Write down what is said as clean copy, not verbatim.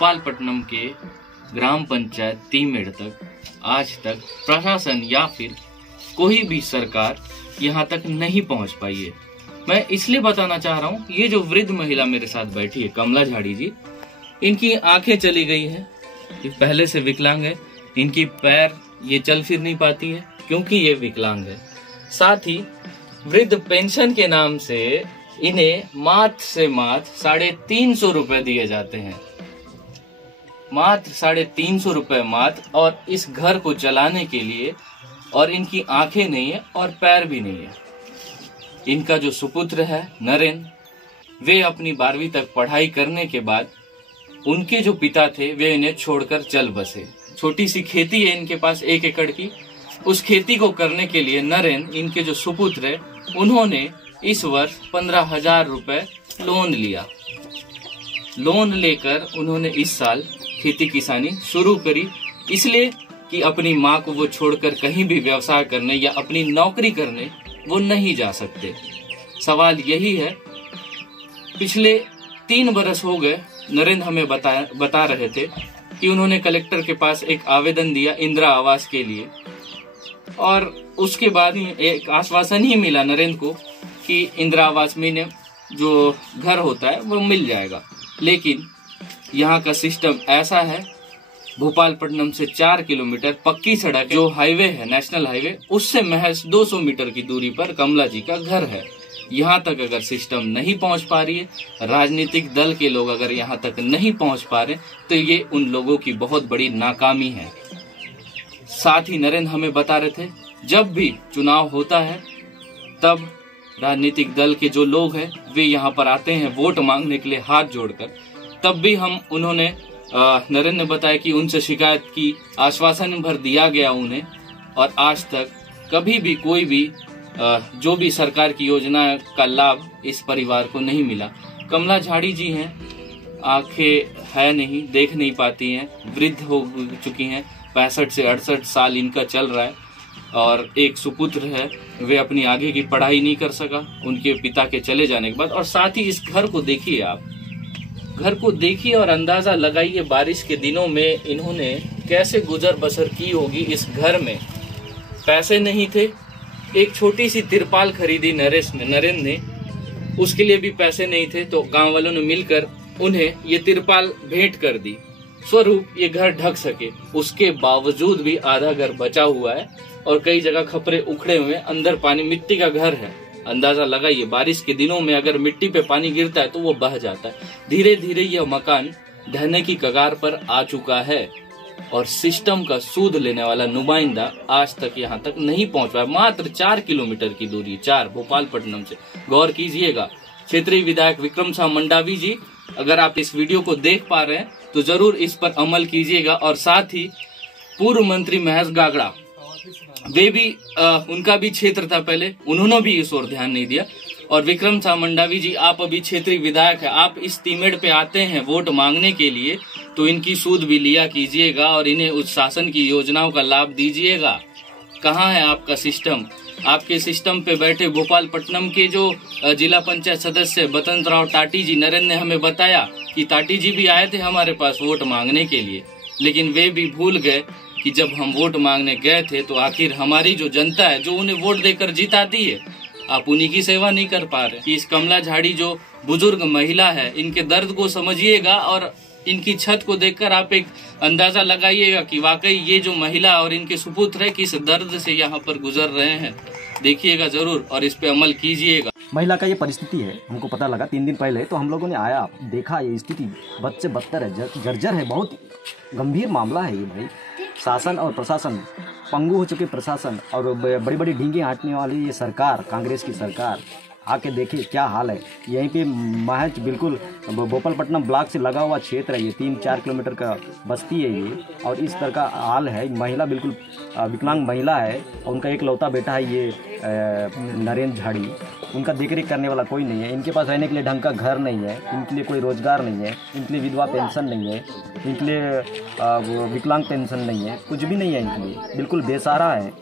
भोपालपट्टनम के ग्राम पंचायत तीमेड़ तक आज तक प्रशासन या फिर कोई भी सरकार यहाँ तक नहीं पहुँच पाई है। मैं इसलिए बताना चाह रहा हूँ, ये जो वृद्ध महिला मेरे साथ बैठी है कमला झाड़ी जी, इनकी आंखें चली गई हैं, ये पहले से विकलांग है, इनकी पैर ये चल फिर नहीं पाती है क्योंकि ये विकलांग है। साथ ही वृद्ध पेंशन के नाम से इन्हें मात्र से मात्र 350 रुपए दिए जाते हैं, मात्र 350 रुपए मात्र, और इस घर को चलाने के लिए। और इनकी आंखें नहीं है और पैर भी नहीं है। इनका जो सुपुत्र है नरेंद्र, वे अपनी 12वीं तक पढ़ाई करने के बाद उनके जो पिता थे वे इन्हें छोड़कर चल बसे। छोटी सी खेती है इनके पास 1 एकड़ की, उस खेती को करने के लिए नरेंद्र, इनके जो सुपुत्र है, उन्होंने इस वर्ष 15,000 रुपए लोन लिया। लोन लेकर उन्होंने इस साल खेती किसानी शुरू करी, इसलिए कि अपनी माँ को वो छोड़कर कहीं भी व्यवसाय करने या अपनी नौकरी करने वो नहीं जा सकते। सवाल यही है, पिछले 3 बरस हो गए, नरेंद्र हमें बता रहे थे कि उन्होंने कलेक्टर के पास एक आवेदन दिया इंदिरा आवास के लिए, और उसके बाद ही एक आश्वासन ही मिला नरेंद्र को कि इंदिरा आवास में जो घर होता है वो मिल जाएगा। लेकिन यहाँ का सिस्टम ऐसा है, भोपालपट्टनम से 4 किलोमीटर पक्की सड़क जो हाईवे है, नेशनल हाईवे, उससे महज 200 मीटर की दूरी पर कमला जी का घर है। यहाँ तक अगर सिस्टम नहीं पहुँच पा रही है, राजनीतिक दल के लोग अगर यहाँ तक नहीं पहुँच पा रहे, तो ये उन लोगों की बहुत बड़ी नाकामी है। साथ ही नरेंद्र हमें बता रहे थे, जब भी चुनाव होता है तब राजनीतिक दल के जो लोग हैं वे यहाँ पर आते हैं वोट मांगने के लिए हाथ जोड़कर। तब भी उन्होंने नरेंद्र ने बताया कि उनसे शिकायत की, आश्वासन भर दिया गया उन्हें, और आज तक कभी भी कोई भी जो भी सरकार की योजना का लाभ इस परिवार को नहीं मिला। कमला झाड़ी जी हैं, आंखें है नहीं, देख नहीं पाती हैं, वृद्ध हो चुकी हैं, 65 से 68 साल इनका चल रहा है, और एक सुपुत्र है, वे अपनी आगे की पढ़ाई नहीं कर सका उनके पिता के चले जाने के बाद। और साथ ही इस घर को देखिए, आप घर को देखिए और अंदाजा लगाइए बारिश के दिनों में इन्होंने कैसे गुजर बसर की होगी। इस घर में पैसे नहीं थे, एक छोटी सी तिरपाल खरीदी नरेंद्र ने, उसके लिए भी पैसे नहीं थे, तो गांव वालों ने मिलकर उन्हें ये तिरपाल भेंट कर दी, स्वरूप ये घर ढक सके। उसके बावजूद भी आधा घर बचा हुआ है और कई जगह खपरे उखड़े हुए, अंदर पानी, मिट्टी का घर है। अंदाजा लगाइए, बारिश के दिनों में अगर मिट्टी पे पानी गिरता है तो वो बह जाता है। धीरे धीरे यह मकान ढहने की कगार पर आ चुका है, और सिस्टम का सूद लेने वाला नुमाइंदा आज तक यहाँ तक नहीं पहुँच पाया। मात्र 4 किलोमीटर की दूरी, 4 भोपालपट्टनम से। गौर कीजिएगा, क्षेत्रीय विधायक विक्रम शाह मंडावी जी, अगर आप इस वीडियो को देख पा रहे हैं तो जरूर इस पर अमल कीजिएगा। और साथ ही पूर्व मंत्री महेश गागड़ा, वे भी उनका भी क्षेत्र था पहले, उन्होंने भी इस ओर ध्यान नहीं दिया। और विक्रम शाह मंडावी जी, आप अभी क्षेत्रीय विधायक है, आप इस तीमेड़ पे आते हैं वोट मांगने के लिए, तो इनकी सूद भी लिया कीजिएगा और इन्हें उस शासन की योजनाओं का लाभ दीजिएगा। कहाँ है आपका सिस्टम? आपके सिस्टम पे बैठे भोपालपट्टनम के जो जिला पंचायत सदस्य बसंत राव टाटी जी, नरेंद्र ने हमें बताया कि टाटी जी भी आए थे हमारे पास वोट मांगने के लिए, लेकिन वे भी भूल गए कि जब हम वोट मांगने गए थे तो आखिर हमारी जो जनता है, जो उन्हें वोट देकर जिताती है, आप उन्हीं की सेवा नहीं कर पा रहे। कि इस कमला झाड़ी जो बुजुर्ग महिला है, इनके दर्द को समझिएगा और इनकी छत को देखकर आप एक अंदाजा लगाइएगा कि वाकई ये जो महिला और इनके सुपुत्र है किस दर्द से यहाँ पर गुजर रहे हैं। देखिएगा जरूर और इस पे अमल कीजिएगा। महिला का ये परिस्थिति है, हमको पता लगा 3 दिन पहले, तो हम लोगों ने आया, देखा ये स्थिति बद से बदतर है, जर्जर है, बहुत गंभीर मामला है ये भाई। शासन और प्रशासन, पंगु हो चुके प्रशासन और बड़ी बड़ी ढींगे हाँटने वाली ये सरकार, कांग्रेस की सरकार, आके देखिए क्या हाल है। यहीं पे महज बिल्कुल भोपालपट्टनम ब्लॉक से लगा हुआ क्षेत्र है ये, 3-4 किलोमीटर का बस्ती है ये, और इस तरह का हाल है। महिला बिल्कुल विकलांग महिला है और उनका एक लौता बेटा है ये नरेंद्र झाड़ी। उनका देखरेख करने वाला कोई नहीं है, इनके पास रहने के लिए ढंग का घर नहीं है, इनके लिए कोई रोजगार नहीं है, इनके लिए विधवा पेंशन नहीं है, इनके लिए विकलांग पेंशन नहीं है, कुछ भी नहीं है इनके लिए, बिल्कुल बेसहारा है।